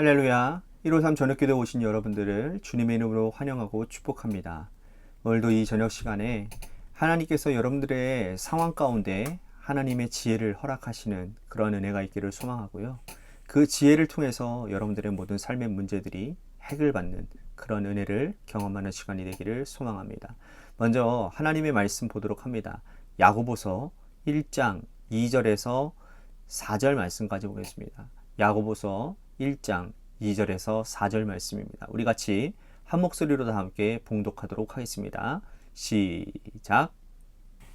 할렐루야. 153 저녁기도에 오신 여러분들을 주님의 이름으로 환영하고 축복합니다. 오늘도 이 저녁 시간에 하나님께서 여러분들의 상황 가운데 하나님의 지혜를 허락하시는 그런 은혜가 있기를 소망하고요. 그 지혜를 통해서 여러분들의 모든 삶의 문제들이 해결받는 그런 은혜를 경험하는 시간이 되기를 소망합니다. 먼저 하나님의 말씀 보도록 합니다. 야고보서 1장 2절에서 4절 말씀까지 보겠습니다. 야고보서 1장 2절에서 4절 말씀입니다. 우리 같이 한 목소리로 다 함께 봉독하도록 하겠습니다. 시작.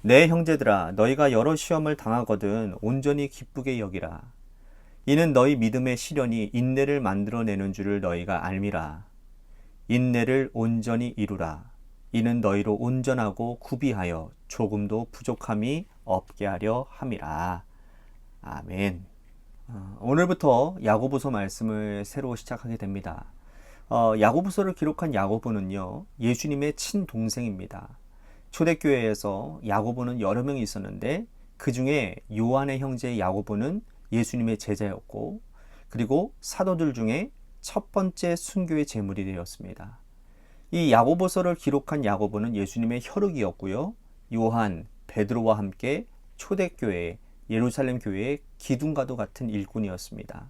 내 형제들아, 너희가 여러 시험을 당하거든 온전히 기쁘게 여기라. 이는 너희 믿음의 시련이 인내를 만들어내는 줄을 너희가 알미라. 인내를 온전히 이루라. 이는 너희로 온전하고 구비하여 조금도 부족함이 없게 하려 함이라. 아멘. 오늘부터 야고보서 말씀을 새로 시작하게 됩니다. 야고보서를 기록한 야고보는요, 예수님의 친동생입니다. 초대교회에서 야고보는 여러 명이 있었는데 그 중에 요한의 형제 야고보는 예수님의 제자였고, 그리고 사도들 중에 첫 번째 순교의 제물이 되었습니다. 이 야고보서를 기록한 야고보는 예수님의 혈육이었고요, 요한, 베드로와 함께 초대교회 예루살렘 교회의 기둥과도 같은 일꾼이었습니다.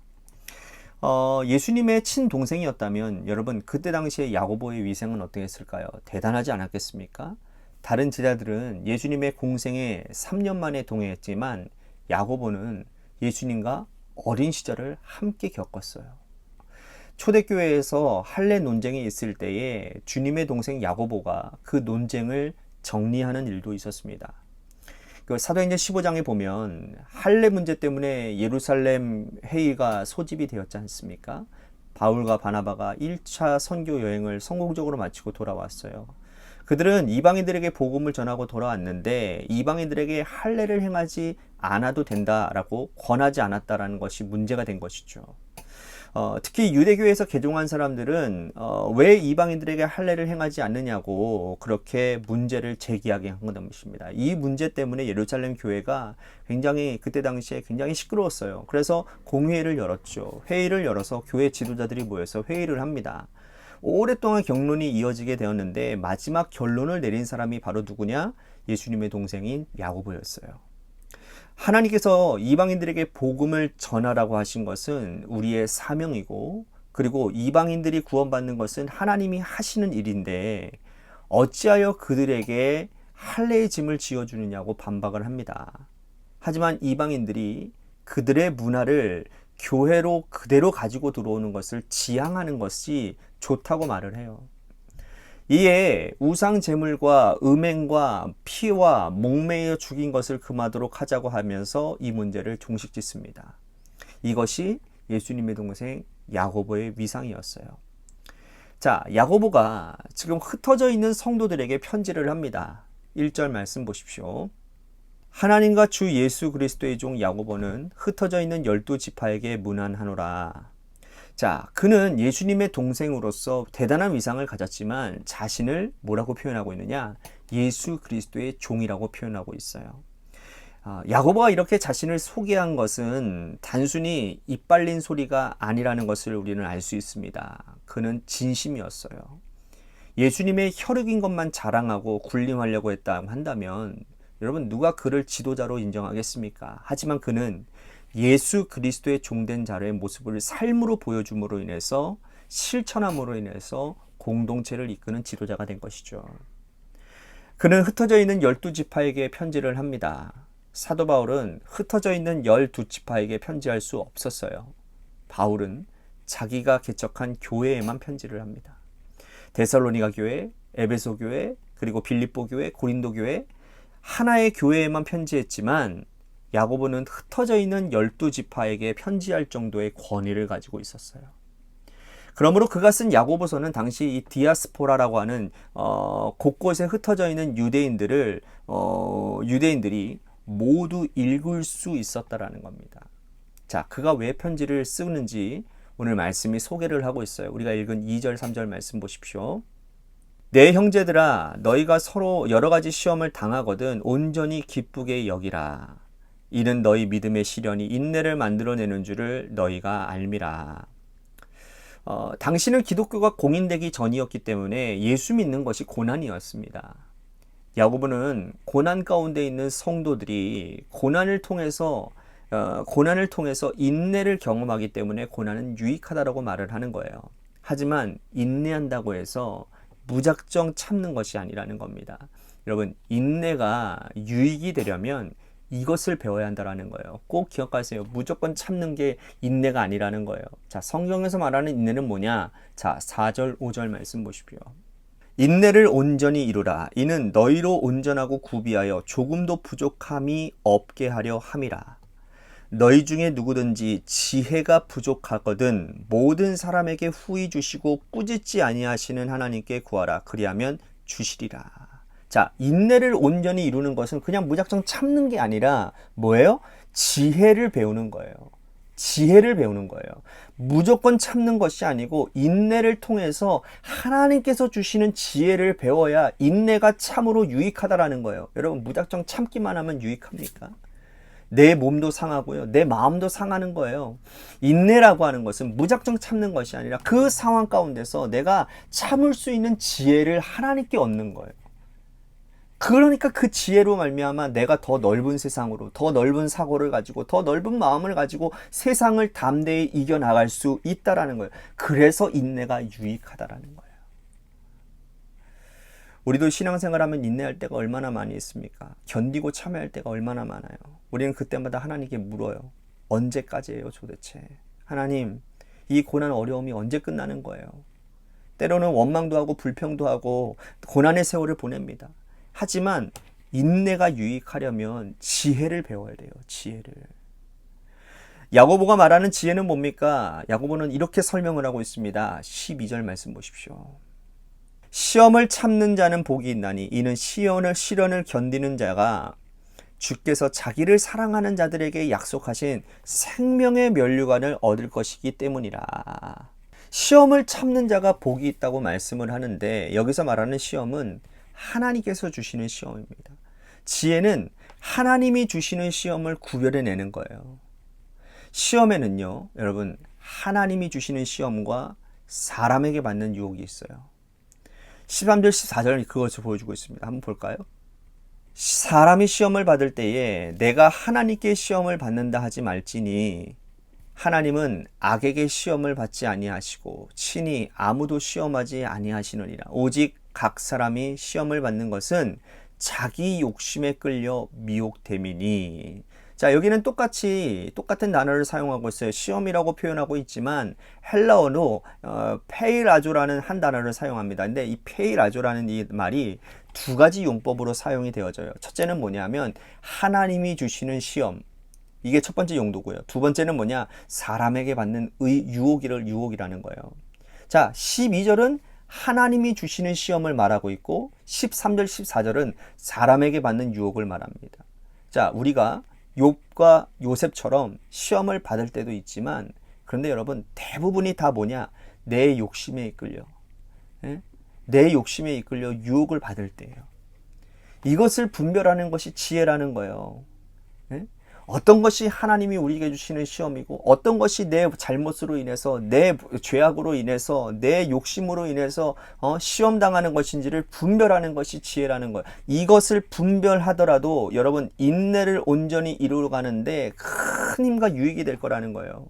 예수님의 친동생이었다면 여러분 그때 당시에 야고보의 위생은 어떻겠을까요? 대단하지 않았겠습니까? 다른 제자들은 예수님의 공생에 3년 만에 동행했지만 야고보는 예수님과 어린 시절을 함께 겪었어요. 초대교회에서 할례 논쟁이 있을 때에 주님의 동생 야고보가 그 논쟁을 정리하는 일도 있었습니다. 그 사도행전 15장에 보면 할례 문제 때문에 예루살렘 회의가 소집이 되었지 않습니까? 바울과 바나바가 1차 선교 여행을 성공적으로 마치고 돌아왔어요. 그들은 이방인들에게 복음을 전하고 돌아왔는데 이방인들에게 할례를 행하지 않아도 된다라고 권하지 않았다라는 것이 문제가 된 것이죠. 특히 유대교에서 개종한 사람들은 왜 이방인들에게 할례를 행하지 않느냐고 그렇게 문제를 제기하게 한 것입니다. 이 문제 때문에 예루살렘 교회가 그때 당시에 굉장히 시끄러웠어요. 그래서 공회를 열었죠. 회의를 열어서 교회 지도자들이 모여서 회의를 합니다. 오랫동안 경론이 이어지게 되었는데 마지막 결론을 내린 사람이 바로 누구냐? 예수님의 동생인 야고보였어요. 하나님께서 이방인들에게 복음을 전하라고 하신 것은 우리의 사명이고, 그리고 이방인들이 구원받는 것은 하나님이 하시는 일인데 어찌하여 그들에게 할례의 짐을 지어주느냐고 반박을 합니다. 하지만 이방인들이 그들의 문화를 교회로 그대로 가지고 들어오는 것을 지향하는 것이 좋다고 말을 해요. 이에 우상 제물과 음행과 피와 목매여 죽인 것을 금하도록 하자고 하면서 이 문제를 종식짓습니다. 이것이 예수님의 동생 야고보의 위상이었어요. 자, 야고보가 지금 흩어져 있는 성도들에게 편지를 합니다. 1절 말씀 보십시오. 하나님과 주 예수 그리스도의 종 야고보는 흩어져 있는 12지파에게 문안하노라. 자, 그는 예수님의 동생으로서 대단한 위상을 가졌지만 자신을 뭐라고 표현하고 있느냐? 예수 그리스도의 종이라고 표현하고 있어요. 야고보가 이렇게 자신을 소개한 것은 단순히 이빨린 소리가 아니라는 것을 우리는 알 수 있습니다. 그는 진심이었어요. 예수님의 혈육인 것만 자랑하고 군림하려고 했다고 한다면 여러분 누가 그를 지도자로 인정하겠습니까? 하지만 그는 예수 그리스도의 종된 자로의 모습을 삶으로 보여줌으로 인해서 실천함으로 인해서 공동체를 이끄는 지도자가 된 것이죠. 그는 흩어져 있는 12지파에게 편지를 합니다. 사도 바울은 흩어져 있는 12지파에게 편지할 수 없었어요. 바울은 자기가 개척한 교회에만 편지를 합니다. 데살로니가 교회, 에베소 교회, 그리고 빌립보 교회, 고린도 교회 하나의 교회에만 편지했지만 야고보는 흩어져 있는 12지파에게 편지할 정도의 권위를 가지고 있었어요. 그러므로 그가 쓴 야고보서는 당시 이 디아스포라라고 하는 곳곳에 흩어져 있는 유대인들이 모두 읽을 수 있었다라는 겁니다. 자, 그가 왜 편지를 쓰는지 오늘 말씀이 소개를 하고 있어요. 우리가 읽은 2절, 3절 말씀 보십시오. 내 형제들아, 너희가 서로 여러 가지 시험을 당하거든 온전히 기쁘게 여기라. 이는 너희 믿음의 시련이 인내를 만들어내는 줄을 너희가 알미라. 당시는 기독교가 공인되기 전이었기 때문에 예수 믿는 것이 고난이었습니다. 야고보는 고난 가운데 있는 성도들이 고난을 통해서 인내를 경험하기 때문에 고난은 유익하다라고 말을 하는 거예요. 하지만 인내한다고 해서 무작정 참는 것이 아니라는 겁니다. 여러분, 인내가 유익이 되려면 이것을 배워야 한다라는 거예요. 꼭 기억하세요. 무조건 참는 게 인내가 아니라는 거예요. 자, 성경에서 말하는 인내는 뭐냐? 자, 4절, 5절 말씀 보십시오. 인내를 온전히 이루라. 이는 너희로 온전하고 구비하여 조금도 부족함이 없게 하려 함이라. 너희 중에 누구든지 지혜가 부족하거든 모든 사람에게 후히 주시고 꾸짖지 아니하시는 하나님께 구하라. 그리하면 주시리라. 자, 인내를 온전히 이루는 것은 그냥 무작정 참는 게 아니라 뭐예요? 지혜를 배우는 거예요. 지혜를 배우는 거예요. 무조건 참는 것이 아니고 인내를 통해서 하나님께서 주시는 지혜를 배워야 인내가 참으로 유익하다라는 거예요. 여러분, 무작정 참기만 하면 유익합니까? 내 몸도 상하고요. 내 마음도 상하는 거예요. 인내라고 하는 것은 무작정 참는 것이 아니라 그 상황 가운데서 내가 참을 수 있는 지혜를 하나님께 얻는 거예요. 그러니까 그 지혜로 말미암아 내가 더 넓은 세상으로, 더 넓은 사고를 가지고, 더 넓은 마음을 가지고 세상을 담대히 이겨나갈 수 있다라는 거예요. 그래서 인내가 유익하다라는 거예요. 우리도 신앙생활하면 인내할 때가 얼마나 많이 있습니까? 견디고 참여할 할 때가 얼마나 많아요. 우리는 그때마다 하나님께 물어요. 언제까지예요, 도대체? 하나님, 이 고난 어려움이 언제 끝나는 거예요? 때로는 원망도 하고 불평도 하고 고난의 세월을 보냅니다. 하지만 인내가 유익하려면 지혜를 배워야 돼요. 지혜를. 야고보가 말하는 지혜는 뭡니까? 야고보는 이렇게 설명을 하고 있습니다. 12절 말씀 보십시오. 시험을 참는 자는 복이 있나니 이는 시련을 견디는 자가 주께서 자기를 사랑하는 자들에게 약속하신 생명의 면류관을 얻을 것이기 때문이라. 시험을 참는 자가 복이 있다고 말씀을 하는데 여기서 말하는 시험은 하나님께서 주시는 시험입니다. 지혜는 하나님이 주시는 시험을 구별해내는 거예요. 시험에는요, 여러분, 하나님이 주시는 시험과 사람에게 받는 유혹이 있어요. 13절, 14절 그것을 보여주고 있습니다. 한번 볼까요? 사람이 시험을 받을 때에 내가 하나님께 시험을 받는다 하지 말지니 하나님은 악에게 시험을 받지 아니하시고 친히 아무도 시험하지 아니하시느니라. 오직 각 사람이 시험을 받는 것은 자기 욕심에 끌려 미혹됨이니. 자, 여기는 똑같은 단어를 사용하고 있어요. 시험이라고 표현하고 있지만 헬라어로 페이라조라는 한 단어를 사용합니다. 근데 이 페이라조라는 이 말이 두 가지 용법으로 사용이 되어져요. 첫째는 뭐냐면 하나님이 주시는 시험. 이게 첫 번째 용도고요. 두 번째는 뭐냐? 사람에게 받는 유혹이라는 거예요. 자, 12절은 하나님이 주시는 시험을 말하고 있고 13절, 14절은 사람에게 받는 유혹을 말합니다. 자, 우리가 욥과 요셉처럼 시험을 받을 때도 있지만 그런데 여러분 대부분이 다 뭐냐? 내 욕심에 이끌려. 내 욕심에 이끌려 유혹을 받을 때예요. 이것을 분별하는 것이 지혜라는 거예요. 어떤 것이 하나님이 우리에게 주시는 시험이고 어떤 것이 내 잘못으로 인해서 내 죄악으로 인해서 내 욕심으로 인해서 시험당하는 것인지를 분별하는 것이 지혜라는 거예요. 이것을 분별하더라도 여러분 인내를 온전히 이루어가는데 큰 힘과 유익이 될 거라는 거예요.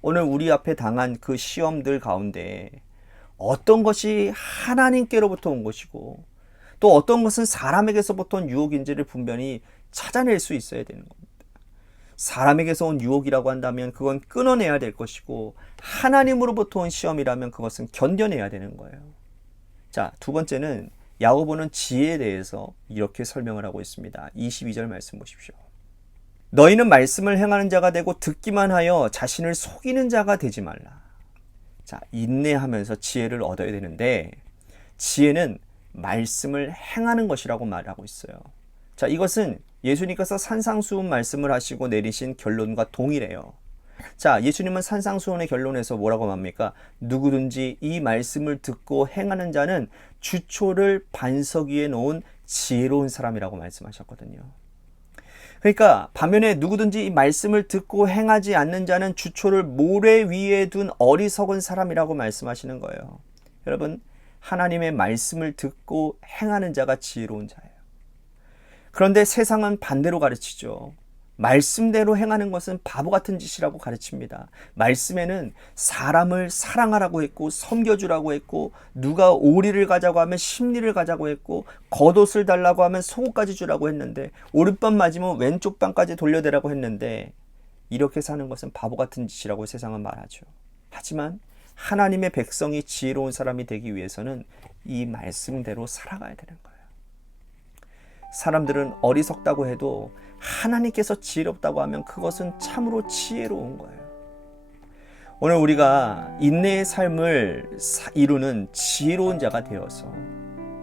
오늘 우리 앞에 당한 그 시험들 가운데 어떤 것이 하나님께로부터 온 것이고 또 어떤 것은 사람에게서부터 온 유혹인지를 분별히 찾아낼 수 있어야 되는 겁니다. 사람에게서 온 유혹이라고 한다면 그건 끊어내야 될 것이고 하나님으로부터 온 시험이라면 그것은 견뎌내야 되는 거예요. 자, 두 번째는 야고보는 지혜에 대해서 이렇게 설명을 하고 있습니다. 22절 말씀 보십시오. 너희는 말씀을 행하는 자가 되고 듣기만 하여 자신을 속이는 자가 되지 말라. 자, 인내하면서 지혜를 얻어야 되는데 지혜는 말씀을 행하는 것이라고 말하고 있어요. 자, 이것은 예수님께서 산상수훈 말씀을 하시고 내리신 결론과 동일해요. 자, 예수님은 산상수훈의 결론에서 뭐라고 말합니까? 누구든지 이 말씀을 듣고 행하는 자는 주초를 반석 위에 놓은 지혜로운 사람이라고 말씀하셨거든요. 그러니까 반면에 누구든지 이 말씀을 듣고 행하지 않는 자는 주초를 모래 위에 둔 어리석은 사람이라고 말씀하시는 거예요. 여러분, 하나님의 말씀을 듣고 행하는 자가 지혜로운 자예요. 그런데 세상은 반대로 가르치죠. 말씀대로 행하는 것은 바보 같은 짓이라고 가르칩니다. 말씀에는 사람을 사랑하라고 했고 섬겨주라고 했고 누가 오리를 가자고 하면 십리를 가자고 했고 겉옷을 달라고 하면 속옷까지 주라고 했는데 오른밤 맞으면 왼쪽 밤까지 돌려대라고 했는데 이렇게 사는 것은 바보 같은 짓이라고 세상은 말하죠. 하지만 하나님의 백성이 지혜로운 사람이 되기 위해서는 이 말씀대로 살아가야 되는 거예요. 사람들은 어리석다고 해도 하나님께서 지혜롭다고 하면 그것은 참으로 지혜로운 거예요. 오늘 우리가 인내의 삶을 이루는 지혜로운 자가 되어서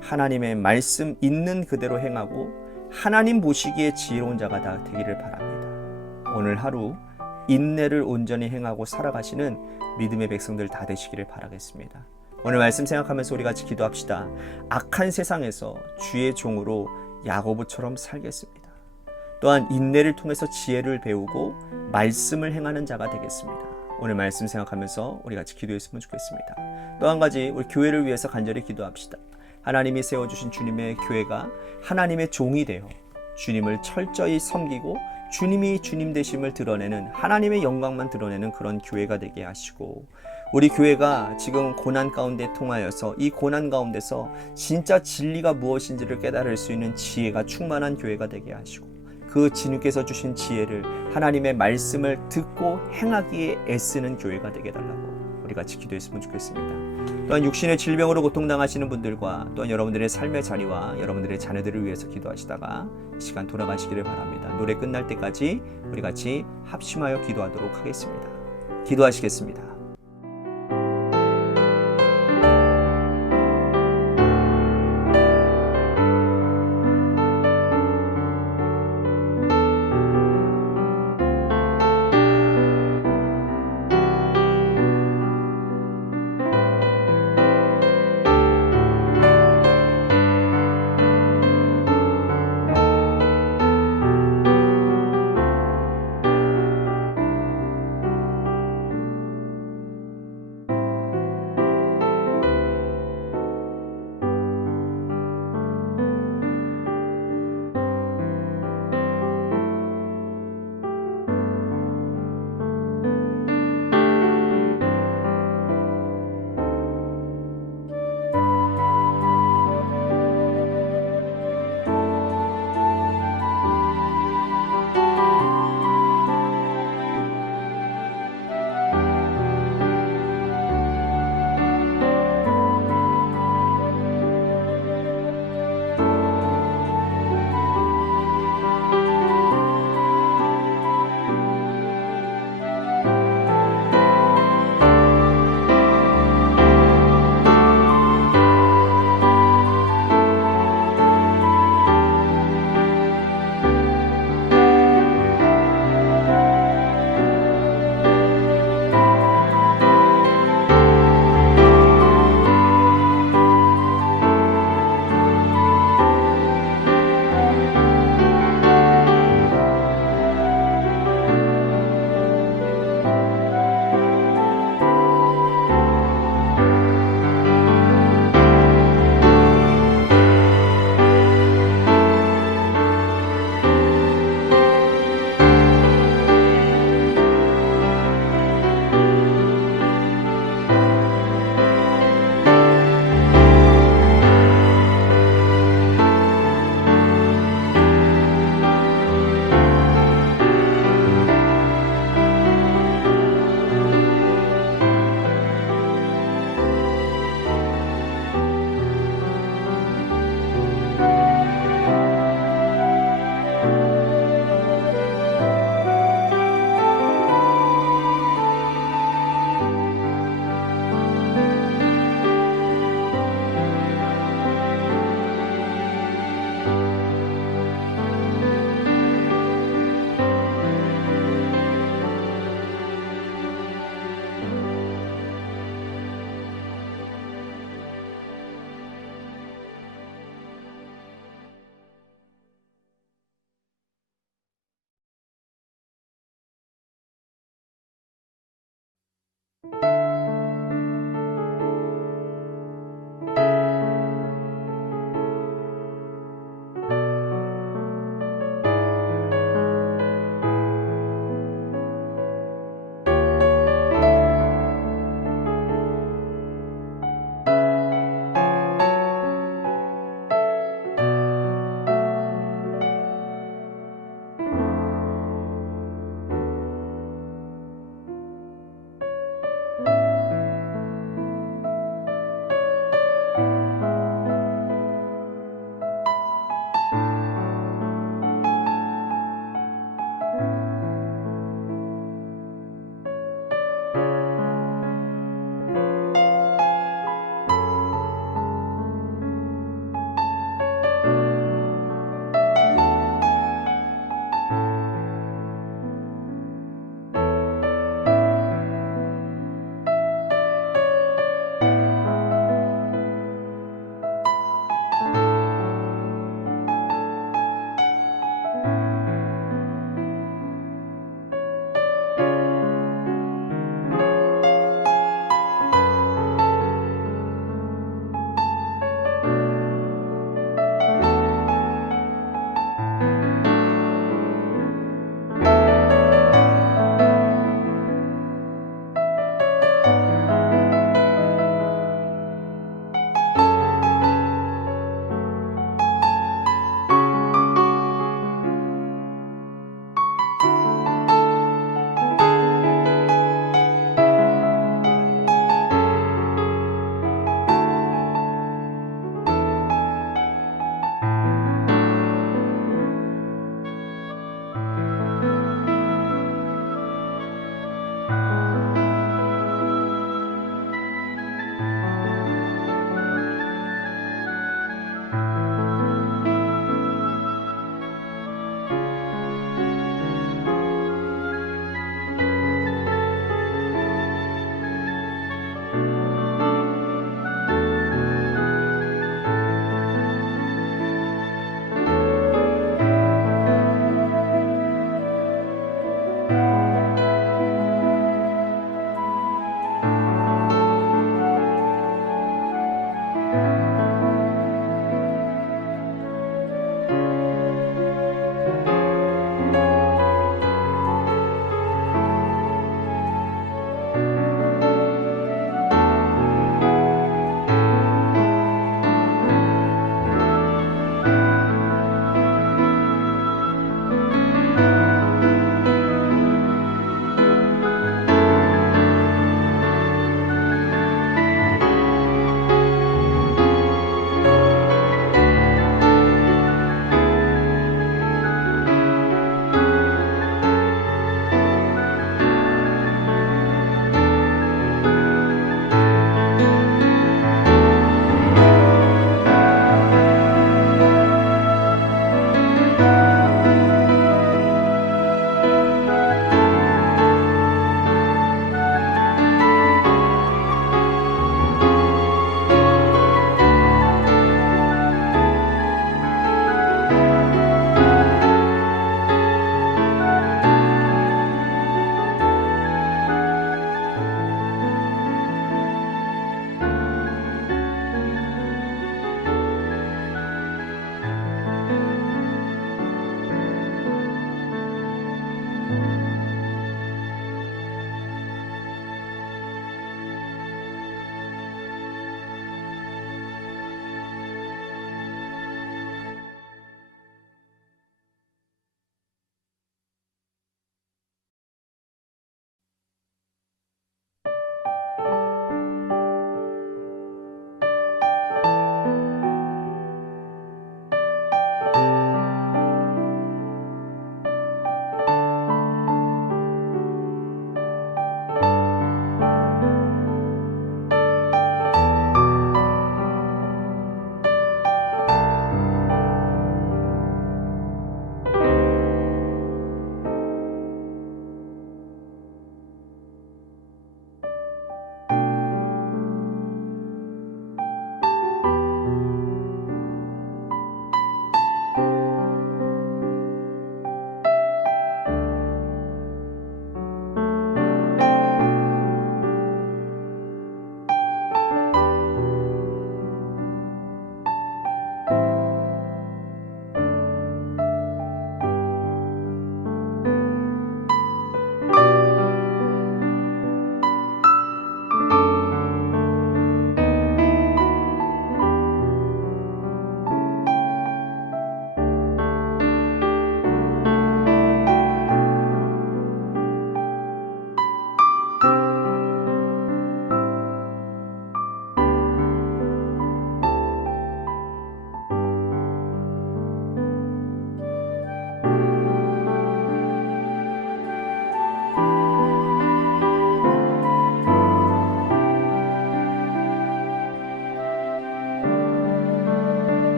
하나님의 말씀 있는 그대로 행하고 하나님 보시기에 지혜로운 자가 다 되기를 바랍니다. 오늘 하루 인내를 온전히 행하고 살아가시는 믿음의 백성들 다 되시기를 바라겠습니다. 오늘 말씀 생각하면서 우리 같이 기도합시다. 악한 세상에서 주의 종으로 야고보처럼 살겠습니다. 또한 인내를 통해서 지혜를 배우고 말씀을 행하는 자가 되겠습니다. 오늘 말씀 생각하면서 우리 같이 기도했으면 좋겠습니다. 또 한 가지 우리 교회를 위해서 간절히 기도합시다. 하나님이 세워주신 주님의 교회가 하나님의 종이 되어 주님을 철저히 섬기고 주님이 주님 되심을 드러내는 하나님의 영광만 드러내는 그런 교회가 되게 하시고 우리 교회가 지금 고난 가운데 통하여서 이 고난 가운데서 진짜 진리가 무엇인지를 깨달을 수 있는 지혜가 충만한 교회가 되게 하시고 그 주님께서 주신 지혜를 하나님의 말씀을 듣고 행하기에 애쓰는 교회가 되게 달라고 우리 같이 기도했으면 좋겠습니다. 또한 육신의 질병으로 고통당하시는 분들과 또한 여러분들의 삶의 자리와 여러분들의 자녀들을 위해서 기도하시다가 이 시간 돌아가시기를 바랍니다. 노래 끝날 때까지 우리 같이 합심하여 기도하도록 하겠습니다. 기도하시겠습니다.